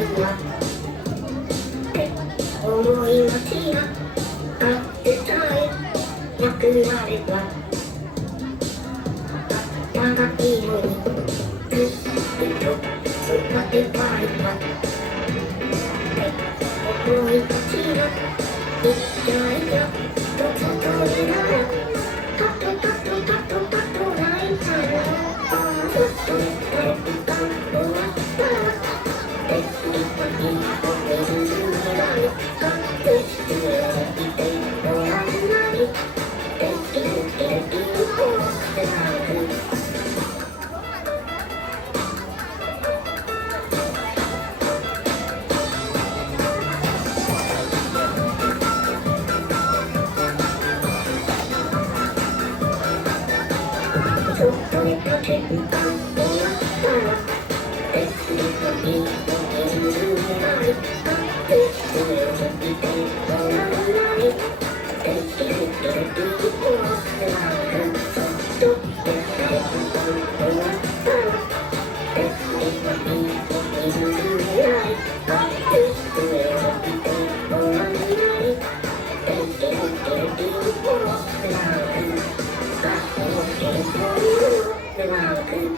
はって思いがちなあってさえなくなれば長いのにずっと育てたいわって思いがちな一体がとずっといならタトタトタトタトないからずっと誰か終わったらできた日を見ずにない隠しててもらえないできるできる方でなくちょっと出た瞬間終わったらできる限りの水にないで強すぎてもらえないできるできる方でなくちょっと出た瞬間終わったらできる限りの水にないで強すぎてもらえないできるできる方でなくできる